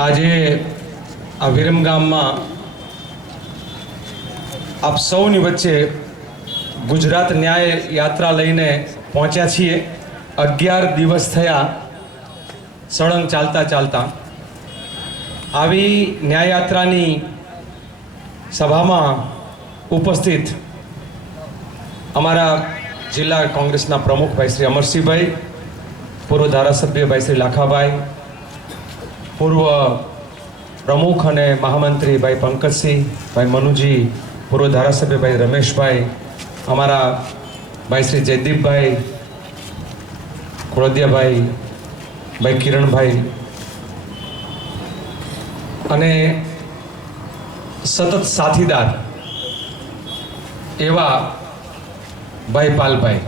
આજે આ વિરમગામમાં આપ સૌની વચ્ચે ગુજરાત ન્યાય યાત્રા લઈને પહોંચ્યા છીએ। 11 દિવસ થયા સળંગ ચાલતા ચાલતા આવી ન્યાય યાત્રાની સભામાં ઉપસ્થિત અમારા જિલ્લા કોંગ્રેસના પ્રમુખ ભાઈ શ્રી અમરસિંહભાઈ, પૂર્વ ધારાસભ્ય ભાઈ શ્રી લાખાભાઈ, પૂર્વ પ્રમુખ અને મહામંત્રી ભાઈ પંકજસિંહ, ભાઈ મનુજી, પૂર્વ ધારાસભ્ય ભાઈ રમેશભાઈ, અમારા ભાઈ શ્રી જયદીપભાઈ, ખોળદિયાભાઈ, ભાઈ કિરણભાઈ અને સતત સાથીદાર એવા ભાઈ પાલભાઈ।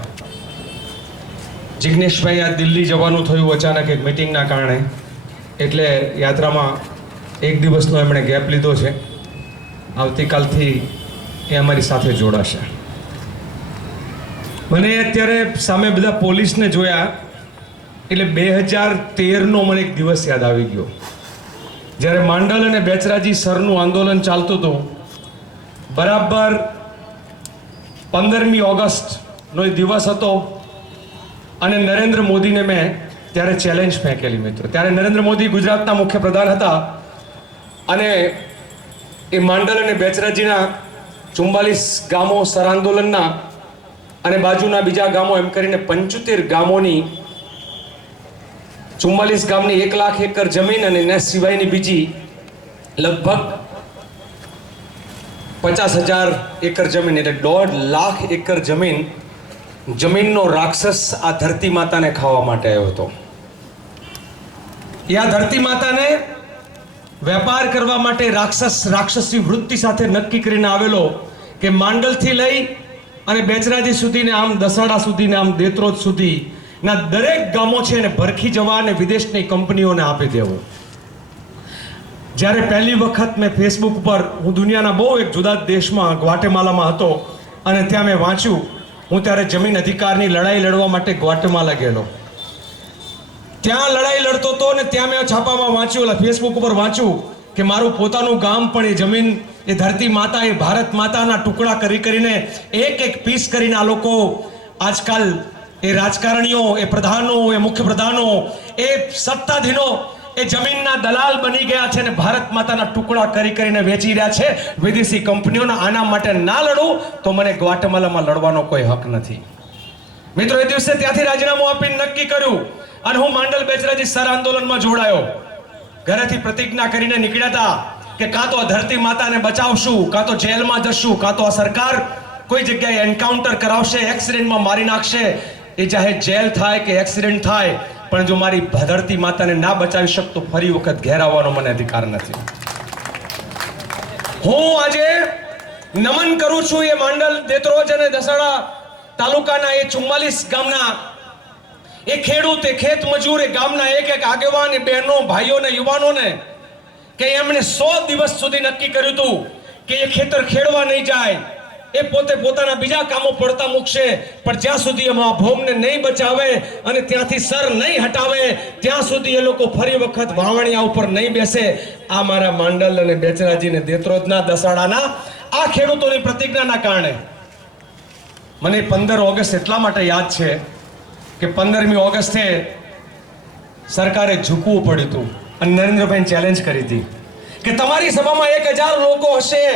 જિગ્નેશભાઈ આ દિલ્હી જવાનું થયું અચાનક એક મિટિંગના કારણે, એટલે યાત્રામાં એક દિવસનો એમણે ગેપ લીધો છે। આવતીકાલથી એ અમારી સાથે જોડાશે। મને અત્યારે સામે બધા પોલીસને જોયા એટલે 2013નો મને એક દિવસ યાદ આવી ગયો, જ્યારે માંડલ અને બેચરાજી સરનું આંદોલન ચાલતું હતું। બરાબર 15મી ઓગસ્ટનો દિવસ હતો અને નરેન્દ્ર મોદીને મેં ત્યારે ચેલેન્જ ફેંકેલી મિત્રો। ત્યારે નરેન્દ્ર મોદી ગુજરાતના મુખ્યપ્રધાન હતા અને એ માંડલ અને બેચરાજીના 44 ગામો સર આંદોલનના અને બાજુના બીજા ગામો એમ કરીને 75 ગામોની 44 ગામની 1 લાખ એકર જમીન અને એના સિવાયની બીજી લગભગ 50,000 એકર જમીન એટલે 1.5 લાખ એકર જમીનનો રાક્ષસ આ ધરતી માતાને ખાવા માટે આવ્યો હતો। આ ધરતી માતાને વેપાર કરવા માટે રાક્ષસી વૃત્તિ સાથે નક્કી કરીને આવેલો કે માંડલથી લઈ અને બેચરાજી સુધીને આમ દસાડા સુધીને આમ દેત્રોજ સુધીના દરેક ગામો છે એને ભરખી જવા અને વિદેશની કંપનીઓને આપી દેવો। જ્યારે પહેલી વખત મેં ફેસબુક પર, હું દુનિયાના બહુ એક જુદા દેશમાં ગ્વાટેમાલામાં હતો અને ત્યાં મેં વાંચ્યું, હું ત્યારે જમીન અધિકારની લડાઈ લડવા માટે ગ્વાટેમાલા ગયેલો। ત્યાં લડાઈ લડતો હતો અને ત્યાં મેં છાપામાં વાંચ્યું, ફેસબુક ઉપર વાંચ્યું કે મારું પોતાનું ગામ પણ એ જમીન, એ ધરતી માતા, એ ભારત માતાના ટુકડા કરીને એક પીસ કરીને આ લોકો આજકાલ એ રાજકારણીઓ, એ પ્રધાનો, એ મુખ્ય પ્રધાનો, એ સત્તાધીનો એ જમીનના દલાલ બની ગયા છે અને ભારત માતાના ટુકડા કરીને વેચી રહ્યા છે વિદેશી કંપનીઓના। આના માટે ના લડું તો મને ગ્વાટેમાલામાં લડવાનો કોઈ હક નથી। મિત્રો, એ દિવસે ત્યાંથી રાજીનામું આપીને નક્કી કર્યું અને હું માંડલ બેચરાજી સર આંદોલનમાં જોડાયો। ઘરેથી પ્રતિજ્ઞા કરીને નીકળ્યા હતા કે કાં તો આ ધરતી માતાને બચાવશું, કાં તો જેલમાં જશું, કાં તો આ સરકાર કોઈ જગ્યાએ એન્કાઉન્ટર કરાવશે, એક્સિડન્ટમાં મારી નાખશે। એ ચાહે જેલ થાય કે એક્સિડન્ટ થાય, પણ જો મારી ધરતી માતાને ના બચાવી શકતો ફરી વખત ઘેર આવવાનો મને અધિકાર નથી। હું આજે નમન કરું છું એ માંડલ, દેત્રોજ અને દસાડા તાલુકાના એ 44 ગામના એ ખેડૂત, એ ખેત મજૂર, એ ગામના એક આગેવાન, એ બહેનો, ભાઈઓને, યુવાનોને કે એમણે 100 દિવસ સુધી નક્કી કર્યું હતું કે એ ખેતર ખેડવા નહીં જાય, એ પોતે પોતાના બીજા કામો પડતા મૂકશે, પણ જ્યાં સુધી એમાં ભોમને નહીં બચાવે અને ત્યાંથી સર નહીં હટાવે ત્યાં સુધી એ લોકો ફરી વખત વાવણિયા ઉપર નહીં બેસે। આ મારા માંડલ અને બેચરાજી ને દેત્રોજના, દસાડાના આ ખેડૂતોની પ્રતિજ્ઞાના કારણે મને 15 ઓગસ્ટ એટલા માટે યાદ છે કે 15મી ઓગસ્ટે સરકારે ઝૂકવું પડ્યું હતું અને નરેન્દ્રભાઈ ચેલેન્જ કરી હતી કે તમારી સભામાં 1000 લોકો હશે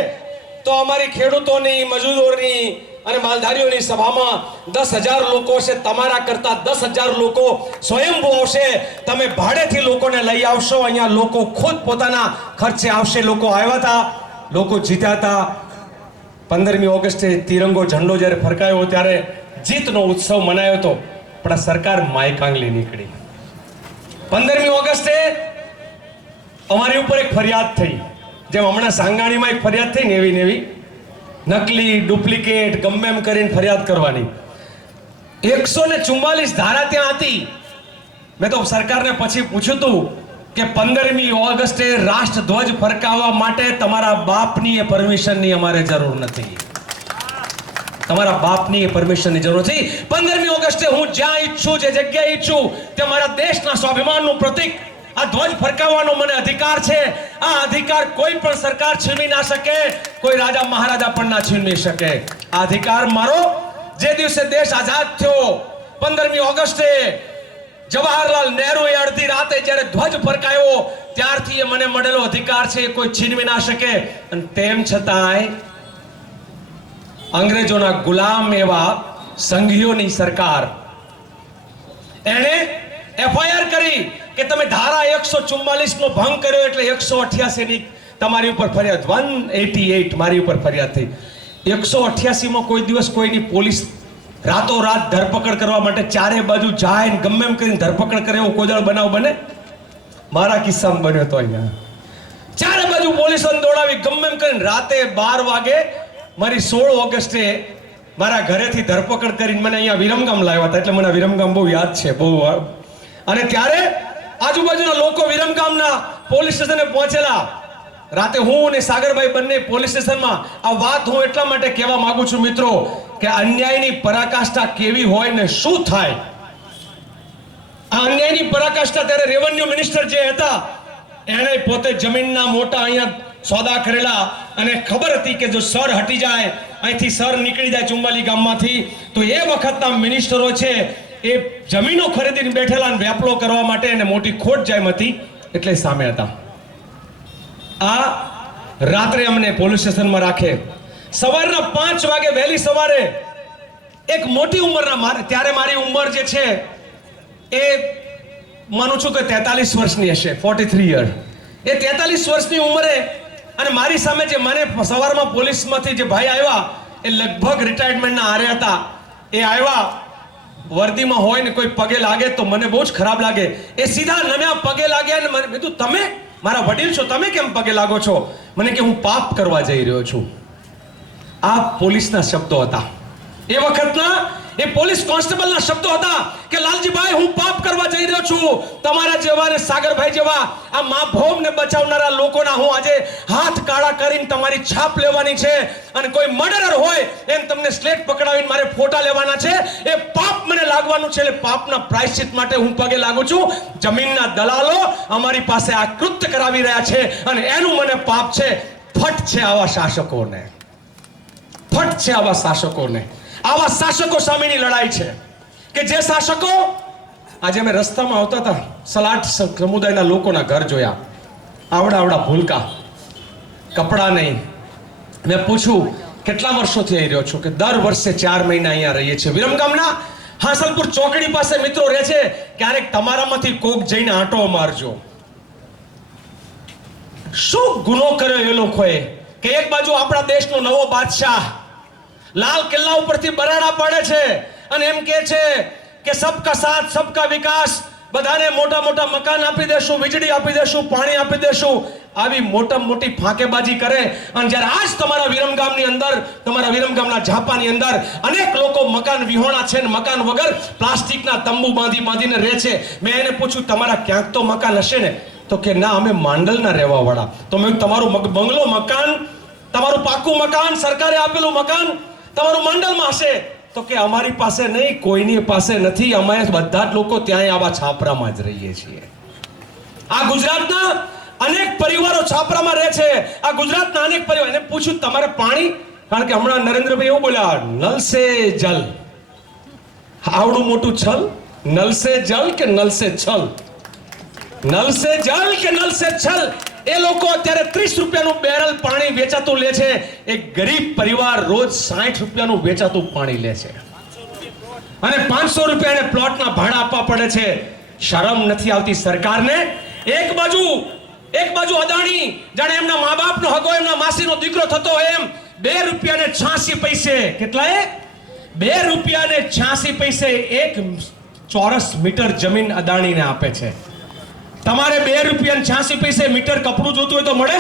તો અમારી ખેડૂતોની, મજૂરોની અને માલધારીઓની સભામાં 10,000 લોકો હશે। તમારા કરતા 10,000 લોકો સ્વયંભૂ આવશે, તમે ભાડેથી લોકોને લઈ આવશો, અહીંયા લોકો ખુદ પોતાના ખર્ચે આવશે। લોકો આવ્યા હતા, લોકો જીત્યા હતા। 15મી ઓગસ્ટે તિરંગો ઝંડો જ્યારે ફરકાયો ત્યારે જીતનો ઉત્સવ મનાયો હતો, પણ આ સરકાર માયકાંગલી નીકળી। 15મી ઓગસ્ટે અમારી ઉપર એક ફરિયાદ થઈ, જેમ હમણાં સાંગાણીમાં એક ફરિયાદ થઈ ને એવી નકલી, ડુપ્લિકેટ, ગમે એમ કરીને ફરિયાદ કરવાની। 144 ધારા ત્યાં હતી। મેં તો સરકારને પછી પૂછ્યું હતું કે 15મી ઓગસ્ટે રાષ્ટ્રધ્વજ ફરકાવવા માટે તમારા બાપની એ પરમિશનની અમારે જરૂર નથી। તમારા બાપની પરમિશનની જરૂર નથી। 15મી ઓગસ્ટે હું જ્યાં ઈચ્છું, જે જગ્યાએ ઈચ્છું, તે મારા દેશના સ્વાભિમાનનું પ્રતીક આ ધ્વજ ફરકાવવાનો મને અધિકાર છે. આ અધિકાર કોઈ પણ સરકાર છીનવી ના શકે, કોઈ રાજા મહારાજા પણ ના છીનવી શકે. આ અધિકાર મારો જે દિવસે દેશ આઝાદ થયો 15મી ઓગસ્ટે જવાહરલાલ નહેરુએ અડધી રાતે જ્યારે ધ્વજ ફરકાયો ત્યારથી એ મને મળેલો અધિકાર છે, એ કોઈ છીનવી ના શકે. અને તેમ છતાંય અંગ્રેજોના ગુલામ એવા સંઘીઓની સરકાર એણે એફઆઈઆર કરી કે તમે ધારા 144 નો ભંગ કર્યો એટલે 188 ની તમારી ઉપર ફરિયાદ. 188 મારી ઉપર ફરિયાદ થઈ. 188 માં કોઈ દિવસ કોઈની પોલીસ રાતોરાત ધરપકડ કરવા માટે ચારે બાજુ જાય ને ગમે એમ કરીને ધરપકડ કરે એવો કોઈ દાડો બનાવ બને? મારા કિસ્સામાં બન્યો હતો. અહીંયા ચારે બાજુ પોલીસોને દોડાવી ગમે એમ કરીને રાતે 12 વાગે મારી 16 ઓગસ્ટે મારા ઘરેથી ધરપકડ કરીને મને અહીંયા વિરમગામ લાવ્યા હતા. એટલે મને વિરમગામ બહુ યાદ છે, બહુ. અને ત્યારે આજુબાજુના લોકો વિરમગામના પોલીસ સ્ટેશને પહોંચેલા. રાતે હું અને સાગરભાઈ બંને પોલીસ સ્ટેશનમાં. આ વાત હું એટલા માટે કહેવા માંગુ છું મિત્રો કે અન્યાયની પરાકાષ્ઠા કેવી હોય ને શું થાય. આ અન્યાયની પરાકાષ્ઠા ત્યારે રેવન્યુ મિનિસ્ટર જે હતા એણે પોતે જમીનના મોટા અહીંયા સોદા કરેલા અને ખબર હતી કે જો સર હટી જાય, અહીંથી સર નીકળી જાય ચુમ્બાલી ગામમાંથી, તો એ વખતના મિનિસ્ટરો છે એ જમીનો ખરીદીને બેઠેલા અને વેપલો કરવા માટે એને મોટી ખોટ જાય હતી એટલે સામે હતા. આ રાત્રે અમને પોલીસ સ્ટેશનમાં રાખે. સવારના 5 વાગે વહેલી સવારે એક મોટી ઉંમરના, ત્યારે મારી ઉંમર જે છે એ માનું છું કે 43 વર્ષની હશે, 43 યર. એ 43 વર્ષની ઉંમરે અને મારી સામે જે મને સવારમાં પોલીસમાંથી જે ભાઈ આવ્યા એ લગભગ રિટાયરમેન્ટના આરે હતા. એ આવ્યા વર્દીમાં હોય ને કોઈ પગે લાગે તો મને બહુ જ ખરાબ લાગે. એ સીધા નમ્યા પગે લાગ્યા અને મને કીધું તમે મારા વડીલ છો, તમે કેમ પગે લાગો છો? મને કે હું પાપ કરવા જઈ રહ્યો છું. આ પોલીસના શબ્દો હતા. એ વખતના એ પોલીસ કોન્સ્ટેબલના શબ્દો હતા કે લાલજીભાઈ હું પાપ કરવા જઈ રહ્યો છું. તમારા જેવા ને સાગરભાઈ જેવા આ મા ભૌમને બચાવનારા લોકોના હું આજે હાથ કાળા કરીને તમારી છાપ લેવાની છે અને કોઈ મર્ડરર હોય એમ તમને સ્લેટ પકડાવીને મારે ફોટા લેવાના છે. એ પાપ મને લાગવાનું છે એટલે પાપના પ્રાયશ્ચિત માટે હું પગે લાગુ છું. જમીનના દલાલો અમારી પાસે આ કૃત્ય કરાવી રહ્યા છે અને એનું મને પાપ છે. ફટ છે આવા શાસકોને, ફટ છે આવા શાસકોને. આવા શાસકો સામેની લડાઈ છે કે જે શાસકો, આજે અમે રસ્તામાં આવતા હતા સલાટ સમુદાયના લોકોના ઘર જોયા, આવડા ભૂલકા, કપડા નહીં. મેં પૂછ્યું કેટલા વર્ષોથી આવી રહ્યો છું? કે દર વર્ષે 4 મહિના અહીંયા રહીએ છીએ. વિરમગામના હાંસલપુર ચોકડી પાસે મિત્રો રહે છે. ક્યારેક તમારામાંથી કોક જઈને આંટો મારજો. શું ગુનો કર્યો એ લોકોએ કે એક બાજુ આપણા દેશનો નવો બાદશાહ લાલ કિલ્લા ઉપરથી બરાડા પાડે છે અને એમ કહે છે કે સબકા સાથ સબકા વિકાસ, બધાને મોટા મોટા મકાન આપી દેશું, વીજળી આપી દેશું, પાણી આપી દેશું. આવી મોટી ફાંકેબાજી કરે અને જ્યારે આજ તમારા વિરમગામની અંદર, તમારા વિરમગામના ઝાપાની અંદર અનેક લોકો મકાન વિહોણા છે ને મકાન વગર પ્લાસ્ટિકના તંબુ બાંધીને રહે છે. મેં એને પૂછ્યું તમારા ક્યાંક તો મકાન હશે ને? તો કે ના, અમે માંડલના રહેવા વાળા. તો મેં તમારું બંગલો મકાન, તમારું પાકું મકાન, સરકારે આપેલું મકાન તમારું મંડળમાં હશે? તો કે અમારી પાસે નહીં, કોઈની પાસે નથી, અમે બધા જ લોકો ત્યાં આવા છાપરામાં જ રહીએ છીએ. આ ગુજરાતના અનેક પરિવારો છાપરામાં રહે છે. આ ગુજરાતના અનેક પરિવાર. એને પૂછ્યું તમારે પાણી? કારણ કે હમણાં નરેન્દ્રભાઈ એવું બોલ્યા નલ સે જલ. આવડું મોટું છલ, નલ સે જલ કે નલ સે છલ? નલ સે જલ કે નલ સે છલ? એ લોકો અત્યારે 30 રૂપિયાનું બેરલ પાણી વેચાતું લે છે. એક ગરીબ પરિવાર રોજ 60 રૂપિયાનું વેચાતું પાણી લે છે અને 500 રૂપિયાને પ્લોટના ભાડા આપવા પડે છે. શરમ નથી આવતી સરકારને? એક બાજુ અદાણી જાણે એમના મા બાપનો હગો, એમના માસીનો દીકરો થતો એમ 2 રૂપિયાને 86 પૈસે, કેટલાએ? 2 રૂપિયાને 86 પૈસે 1 ચોરસ મીટર જમીન અદાણીને આપે છે. તમારે 2 રૂપિયા 86 પૈસે મીટર કપડું જોતું હોય તો મળે?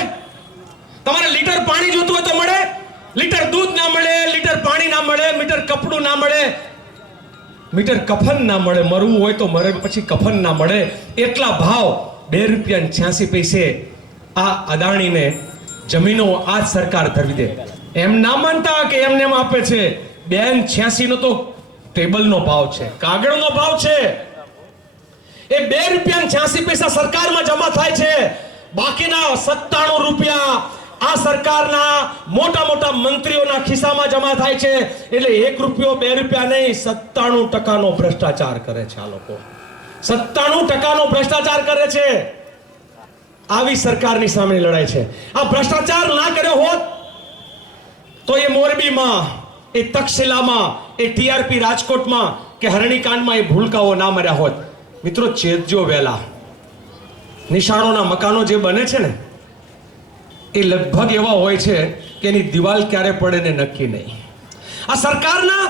તમારે લીટર પાણી જોતું હોય તો મળે? લીટર દૂધ ના મળે, લીટર પાણી ના મળે, મીટર કપડું ના મળે, મીટર કફન ના મળે. મરવું હોય તો મરે પછી કફન ના મળે. એટલા ભાવ 2 રૂપિયા 86 પૈસે આ અદાણીને જમીનો આ સરકાર ધરવી દે. એમ ના માનતા કે એમને એમ આપે છે. 2.86 નો તો ટેબલનો ભાવ છે, કાગળનો ભાવ છે. એ 2 રૂપિયા 86 પૈસા સરકારમાં જમા થાય છે. બાકીના 97 રૂપિયા આ સરકારના મોટા મોટા મંત્રીઓના ખિસ્સામાં જમા થાય છે. એટલે 1 રૂપિયો 2 રૂપિયા નહીં, 97% ભ્રષ્ટાચાર કરે છે આ લોકો. 97% ભ્રષ્ટાચાર કરે છે. આવી સરકારની સામે લડાઈ છે. આ ભ્રષ્ટાચાર ના કર્યો હોત તો એ મોરબીમાં, એ તક્ષશિલામાં, એ ટીઆરપી રાજકોટમાં કે હરણીકાંડમાં એ ભૂલકાઓ ના મર્યા હોત. મિત્રો, ચેતજો વહેલા. નિશાળોના મકાનો જે બને છે ને, એ લગભગ એવા હોય છે કે એની દિવાલ ક્યારે પડે ને નક્કી નહીં. આ સરકારના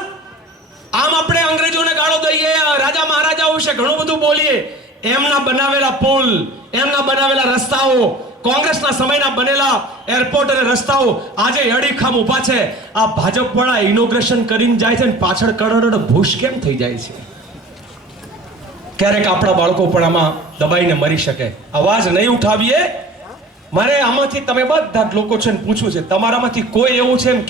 આમ આપણે અંગ્રેજોને ગાળો દઈએ, રાજા મહારાજાઓ વિશે ઘણું બધું બોલીએ, એમના બનાવેલા પુલ, એમના બનાવેલા રસ્તાઓ, કોંગ્રેસના સમયના બનેલા એરપોર્ટ અને રસ્તાઓ આજે અડીખમ ઊભા છે. આ ભાજપ વાળા ઇનોગ્રેશન કરીને જાય છે ને પાછળ કરોડો ભૂસ કેમ થઈ જાય છે? ક્યારેક આપણા બાળકો પણ આમાં દબાઈને મરી શકે. અવાજ નહીં ઉઠાવીએ. મારે આમાંથી તમે બધા જ લોકો છે ને પૂછવું છે, તમારામાંથી કોઈ એવું છે એમ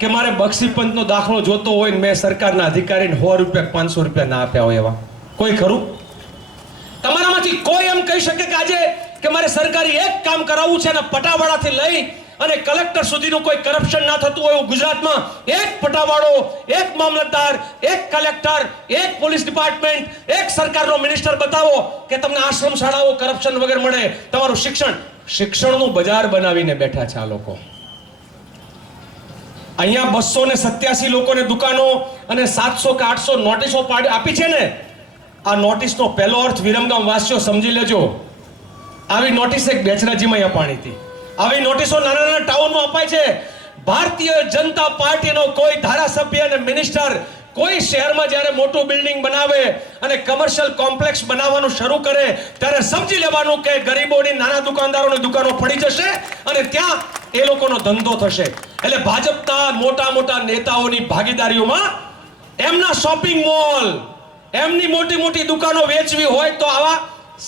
કે મારે બક્ષીપંચનો દાખલો જોતો હોય ને મેં સરકારના અધિકારીને 100 રૂપિયા 500 રૂપિયા ના આપ્યા હોય? એવા કોઈ ખરું? તમારામાંથી કોઈ એમ કહી શકે કે આજે કે મારે સરકારી એક કામ કરાવવું છે અને પટાવાળાથી લઈ અને કલેક્ટર સુધીનું કોઈ કરપ્શન ના થતું હોય? ગુજરાતમાં એક પટાવાળો, એક મામલતદાર, એક કલેક્ટર, એક પોલીસ ડિપાર્ટમેન્ટ, એક સરકારનો મિનિસ્ટર બતાવો કે તમને આશ્રમ શાળાઓ કરપ્શન વગર મળે. તમારું શિક્ષણનું બજાર બનાવીને બેઠા છે આ લોકો. અહીંયા 287 લોકોને દુકાનો અને 700 કે 800 નોટિસો આપી છે ને. આ નોટિસનો પહેલો અર્થ વિરમગામ વાસીઓ સમજી લેજો. આવી નોટિસ એક બેચરાજીમાં અહીંયા પાણી હતી. આવી નોટિસો નાના નાના ટાઉનમાં અપાય છે. ભારતીય જનતા પાર્ટીનો કોઈ ધારાસભ્ય અને મિનિસ્ટર કોઈ શહેરમાં જ્યારે મોટું બિલ્ડિંગ બનાવે અને કમર્શિયલ કોમ્પ્લેક્સ બનાવવાનું શરૂ કરે ત્યારે સમજી લેવાનું કે ગરીબોની, નાના દુકાનદારોની દુકાનો પડી જશે અને ત્યાં એ લોકોનો ધંધો થશે. એટલે ભાજપના મોટા મોટા નેતાઓની ભાગીદારીઓમાં એમના શોપિંગ મોલ, એમની મોટી મોટી દુકાનો વેચવી હોય તો આવા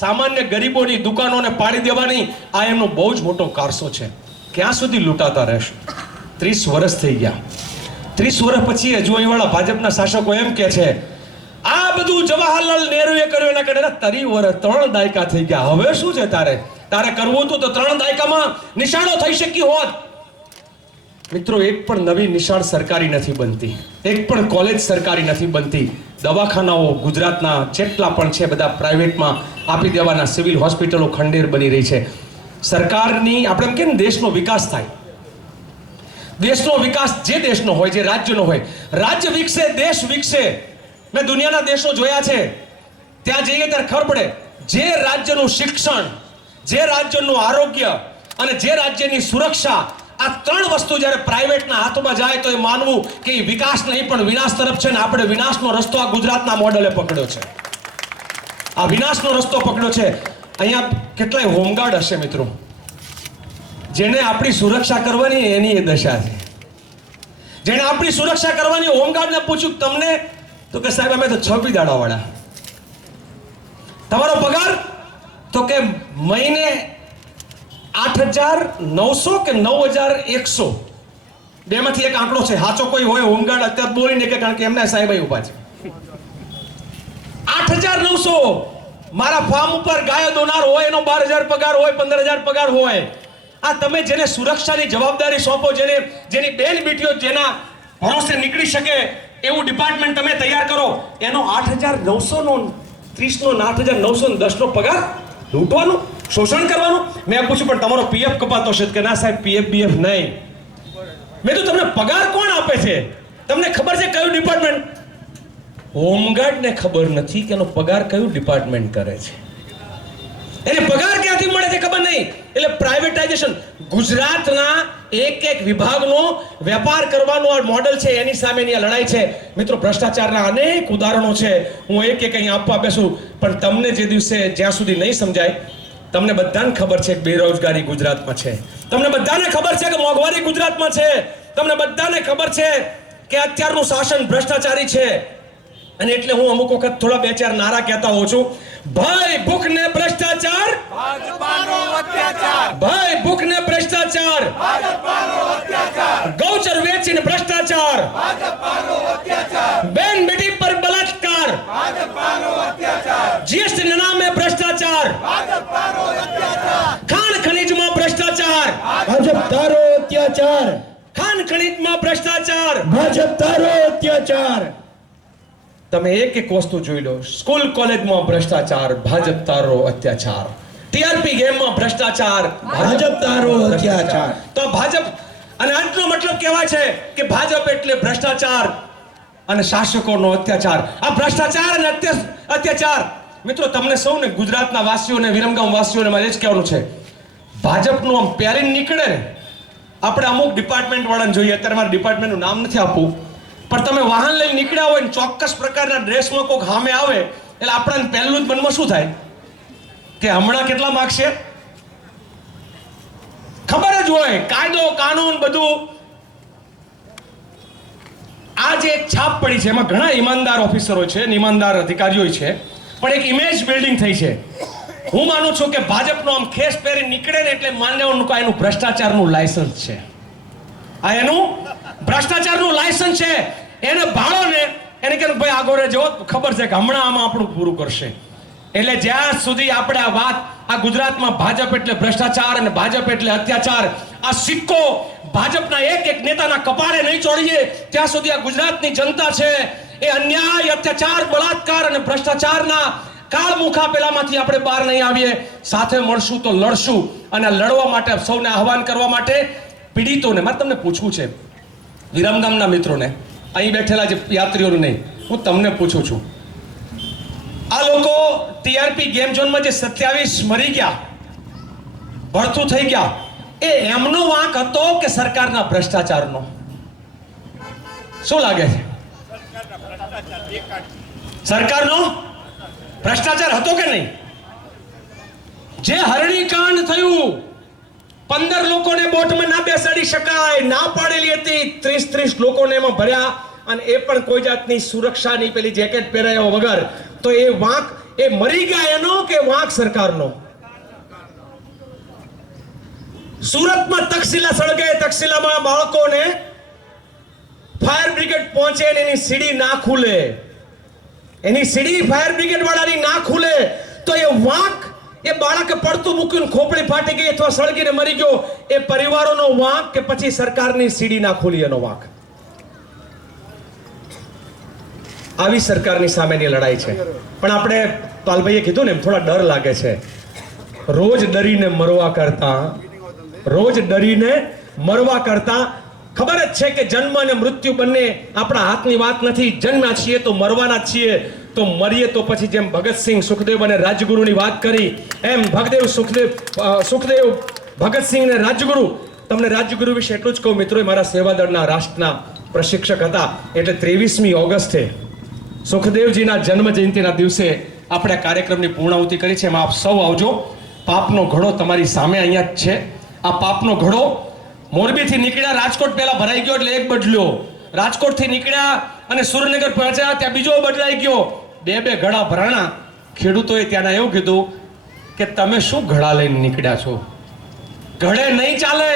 સામાન્ય ગરીબોની દુકાનોને પાડી દેવાની આ એમનો બહુ જ મોટો કારસો છે. ક્યાં સુધી લૂંટાતા રહેશું? 30 વર્ષ થઈ ગયા. 30 વર્ષ પછી હજુ અહીંવાળા ભાજપના શાસકો એમ કે છે આ બધું જવાહરલાલ નેહરુએ કર્યું એના કારણે 30 વર્ષ 3 દાયકા થઈ ગયા. હવે શું છે તારે કરવું હતું તો 3 દાયકામાં નિશાળો થઈ શકી હોત. મિત્રો, એક પણ નવી નિશાળ સરકારી નથી બનતી, એક પણ કોલેજ સરકારી નથી બનતી. દવાખાનાઓ ગુજરાતના જેટલા પણ છે બધા પ્રાઇવેટમાં આપી દેવાના, સિવિલ હોસ્પિટલો ખંડેર બની રહી છે. સરકારની આપણે એમ કે ને દેશનો વિકાસ થાય. દેશનો વિકાસ જે દેશનો હોય, જે રાજ્યનો હોય, રાજ્ય વિકસે, દેશ વિકસે. મેં દુનિયાના દેશો જોયા છે. ત્યાં જઈએ ત્યારે ખબર પડે જે રાજ્યનું શિક્ષણ, જે રાજ્યનું આરોગ્ય અને જે રાજ્યની સુરક્ષા, આ 3 વસ્તુ જ્યારે પ્રાઇવેટના હાથમાં જાય તો એ માનવું કે એ વિકાસ નહીં પણ વિનાશ તરફ છે. ને આપણે વિનાશનો રસ્તો આ ગુજરાતના મોડલે પકડ્યો છે. આ વિનાશનો રસ્તો પકડ્યો છે. અહીંયા કેટલાય હોમગાર્ડ હશે મિત્રો, જેને આપણી સુરક્ષા કરવાની એની એ દશા છે. જેને આપણી સુરક્ષા કરવાની હોમગાર્ડને પૂછ્યું તમને તો કે સાહેબ અમે તો 26 દાડાવાળા. તમારો પગાર તો કે મહિને 8,900 કે 9,100, બેમાંથી એક આંકડો છે. સાચો કોઈ હોય હોમગાર્ડ અત્યારે બોલીને કે કારણ કે એમના સાહેબ ઉભા છે. 8,900. મારા ફાર્મ ઉપર ગાયો દોનાર હોય એનો 12,000 પગાર હોય, 15,000 પગાર હોય. આ તમે જેને સુરક્ષાની જવાબદારી સોંપો, જેની બેન બેટીઓ જેના ભરોસે નીકળી શકે એવું ડિપાર્ટમેન્ટ તમે તૈયાર કરો, એનો 8,900 નો 30 નો 8,910 નો પગાર લૂંટવાનું, શોષણ કરવાનું. મેં પૂછ્યું પણ તમારો પીએફ કપાતો છે કે ના સાહેબ પીએફ બીએફ નહીં. મેં તો તમને પગાર કોણ આપે છે? તમને ખબર છે કયું ડિપાર્ટમેન્ટ? હોમગાર્ડને ખબર નથી કે એનો પગાર કયું ડિપાર્ટમેન્ટ કરે છે. એને પગાર ક્યાંથી મળે છે ખબર નહીં. એટલે પ્રાઇવેટાઇઝેશન, ગુજરાતના એક વિભાગનો વેપાર કરવાનો આ મોડલ છે, એની સામેની આ લડાઈ છે. મિત્રો, ભ્રષ્ટાચારના અનેક ઉદાહરણો છે. હું એક અહીં આપવા બેસું પણ તમને જે દિવસે જ્યાં સુધી નહીં સમજાય, તમને બધાને ખબર છે કે બેરોજગારી ગુજરાતમાં છે, તમને બધાને ખબર છે કે મોંઘવારી ગુજરાતમાં છે, તમને બધાને ખબર છે કે અત્યારનું શાસન ભ્રષ્ટાચારી છે. અને એટલે હું અમુક વખત થોડા 2-4 નારા કહેતા હોઉં છું. ભય ભૂખ ને ભ્રષ્ટાચાર, ભાજપાનો અત્યાચાર. ભય ભૂખ ને ભ્રષ્ટાચાર, ભાજપાનો અત્યાચાર. ગૌચર વેચીને ભ્રષ્ટાચાર, ભાજપાનો અત્યાચાર. બેન બેટી પર બલાત્કાર, ભાજપાનો અત્યાચાર. જીએસટી તારો અત્યાચાર, ખાણ ખનીજમાં ભ્રષ્ટાચાર, ભાજપ તારો અત્યાચાર. તમે એક એક વસ્તુ જોઈ લો. સ્કૂલ કોલેજમાં ભ્રષ્ટાચાર, ભાજપ તારો અત્યાચાર. ટીઆરપી ગેમમાં ભ્રષ્ટાચાર, ભાજપ તારો અત્યાચાર. તો ભાજપ, અને આજનો મતલબ કહેવાય છે કે ભાજપ એટલે ભ્રષ્ટાચાર અને શાસકોનો અત્યાચાર. આ ભ્રષ્ટાચાર અને અત્યાચાર, મિત્રો તમને સૌને, ગુજરાતના વાસીઓને, વિરમગામ વાસીઓને મારે જ કહેવાનું છે, ભાજપનું આમ પ્યારીને નીકળે ને, આપણે અમુક ડિપાર્ટમેન્ટ વાળાને જોઈએ, અત્યારે મારા ડિપાર્ટમેન્ટનું નામ નથી આપવું, પણ તમે વાહન લઈને નીકળ્યા હોય ને ચોક્કસ પ્રકારના ડ્રેસમાં કોઈક સામે આવે એટલે આપણને પહેલું જ મનમાં શું થાય કે હમણાં કેટલા માગશે? ખબર જ હોય કાયદો કાનૂન બધું. આ જે એક છાપ પડી છે એમાં ઘણા ઈમાનદાર ઓફિસરો છે, ઈમાનદાર અધિકારીઓ છે, પણ એક ઇમેજ બિલ્ડિંગ થઈ છે. હું માનું છું કે ભાજપનો આમ ખેસ પહેરી નીકળે ને એટલે માનવાનું કે એનું ભ્રષ્ટાચારનું લાયસન્સ છે. આ એનું ભ્રષ્ટાચારનું લાયસન્સ છે. એને ભાળો ને એને કે ભાઈ આગળ રહેજો, ખબર છે કે હમણાં આમાં આપણું પૂરું કરશે. એટલે જ્યાં સુધી આપણે આ વાત, આ ગુજરાતમાં ભાજપ એટલે ભ્રષ્ટાચાર અને ભાજપ એટલે અત્યાચાર, આ સિક્કો ભાજપના એક એક નેતાના કપાળે નહીં ચોડીએ ત્યાં સુધી આ ગુજરાતની જનતા છે એ અન્યાય, અત્યાચાર, બળાત્કાર અને ભ્રષ્ટાચારના કાળ મુખા પેલામાંથી આપણે બહાર નહીં આવીએ. સાથે મળશું તો લડશું, અને લડવા માટે સૌને આહવાન કરવા માટે પીડિતોને મારે તમને પૂછવું છે, વિરમગામના મિત્રોને, અહીં બેઠેલા જે યાત્રીઓને નહીં, હું તમને પૂછું છું, આ લોકો ટીઆરપી ગેમ ઝોનમાં જે 27 મરી ગયા, ભડથું થઈ ગયા, એ એમનો વાંક હતો કે સરકારના ભ્રષ્ટાચારનો? શું લાગે છે? સરકારનો ભ્રષ્ટાચાર હતો કે નહીં? જે હરણીકાંડ થયું, 15 લોકોને બોટમાં ના બેસાડી શકાય, ના પાડેલી હતી, 30 લોકોને એમાં ભર્યા, અને એ પણ કોઈ જાતની સુરક્ષાની પેલી જેકેટ પહેરાયા વગર. તો એ વાંક, એ મરી ગયા એનો કે વાંક સરકારનો? સુરતમાં તક્ષશિલા સળગે, તક્ષશિલામાં બાળકોને ફાયર બ્રિગેડ પહોંચે ને એની સીડી ના ખુલે, એની સીડી ફાયર બ્રિગેડ વાળાની ના ખુલે, તો એ વાંક, એ બાળકે પડતું મૂક્યું, ખોપડી ફાટી ગઈ અથવા સળગીને મરી ગયો, એ પરિવારોનો વાંક કે પછી સરકારની સીડી ના ખુલી એનો વાંક? આવી સરકારની સામેની લડાઈ છે. પણ આપણે પાલભાઈએ કીધું ને, થોડા ડર લાગે છે. રોજ ડરીને મરવા કરતા, રોજ ડરીને મરવા કરતા, ખબર જ છે કે જન્મ અને મૃત્યુ બંને આપણા હાથની વાત નથી. જન્મ્યા છીએ તો મરવાના જ છીએ, તો મરીએ તો પછી જેમ ભગતસિંહ, સુખદેવ અને રાજગુરુની વાત કરી એમ સુખદેવ, ભગતસિંહ અને રાજગુરુ. તમને રાજગુરુ વિશે એટલું જ કહું મિત્રો, મારા સેવાદળના રાષ્ટ્રના પ્રશિક્ષક હતા. એટલે 23મી ઓગસ્ટે સુખદેવજીના જન્મ જયંતિના દિવસે આપણે કાર્યક્રમની પૂર્ણાહુતિ કરી છે. એમાં આપ સૌ આવજો. પાપનો ઘડો તમારી સામે અહીંયા જ છે. આ પાપનો ઘડો મોરબીથી નીકળ્યા, રાજકોટ પહેલા ભરાઈ ગયો એટલે એક બદલ્યો, રાજકોટથી નીકળ્યા અને સુરેન્દ્રનગર પહોંચ્યા ત્યાં બીજો બદલાઈ ગયો, બે ઘડા ભરાણા. ખેડૂતોએ ત્યાંના એવું કીધું કે તમે શું ઘડા લઈને નીકળ્યા છો? ઘડે નહીં ચાલે,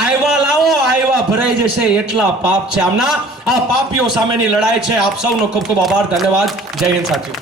આયવા લાવો, આયવા ભરાઈ જશે. એટલા પાપ છે આમના. આ પાપીઓ સામેની લડાઈ છે. આપ સૌનો ખૂબ ખૂબ આભાર, ધન્યવાદ. જય હિન્દ સાથીઓ.